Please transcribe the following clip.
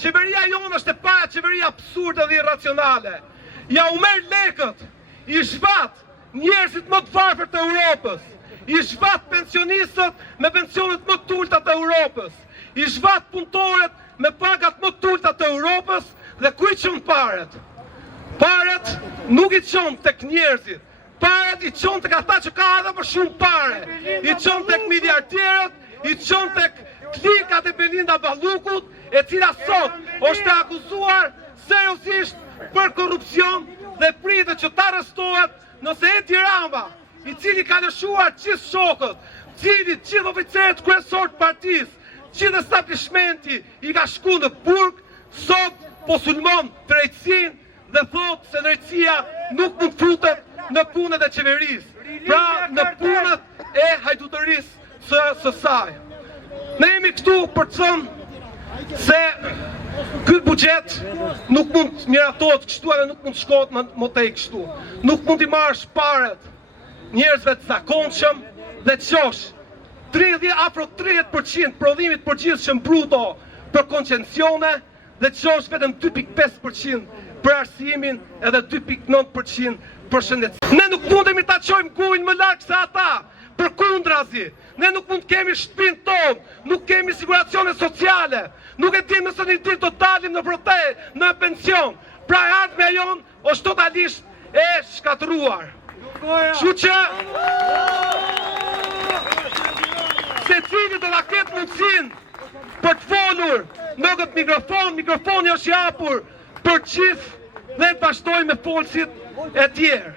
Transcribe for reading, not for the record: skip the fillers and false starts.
qeveria jonë është e para qeveria absurde dhe irracionale. Ja u merr lekët, i zhvat njerëzit më të varfër të Europës, i zhvat pensionistët me pensionet më të ulta të Europës, i zhvat punëtorët me pagat më të ulta të Europës, dhe ku i çon paret? Paret nuk i çon tek njerëzit, paret i çon tek ata që ka edhe për shumë pare, i çon tek miliardierët, i çon tek klikat e Belinda Ballukut, e cila sot është akuzuar seriozisht për korrupsion dhe pritet që ta arrestohet nëse Edi Rama, i cili ka lëshuar gjithë shokët, cili gjithë oficerët kryesor të partisë, gjithë establishmenti i ka shku në burg, sot po sulmon drejtësinë dhe thotë se drejtësia nuk mund futet në punët e qeverisë, pra në punët e hajdutërisë së saj. Ne jemi këtu për të thënë se ky buxhet nuk mund të miratohet kështu edhe nuk mund të shkohet më tej kështu. Nuk mund t'i marrësh paret njerëzve të zakonshëm dhe të qosh afro 30% prodhimit përgjithshëm bruto për koncencione dhe të qosh vetëm 2.5% për arsimin edhe 2.9% për shëndetësi. Ne nuk mundemi ta çojmë gujnë më larg se ata. Përkundrazi, ne nuk mund kemi shtëpinë tonë, nuk kemi siguracione sociale, nuk e dimë se një ditë do dalim në në pension. Pra ardhmja jonë është totalisht e shkatëruar. Kështu që secili do ta ketë mundësinë për të folur në këtë mikrofoni është i hapur për gjithë dhe të vazhdojmë me folësit e tjerë.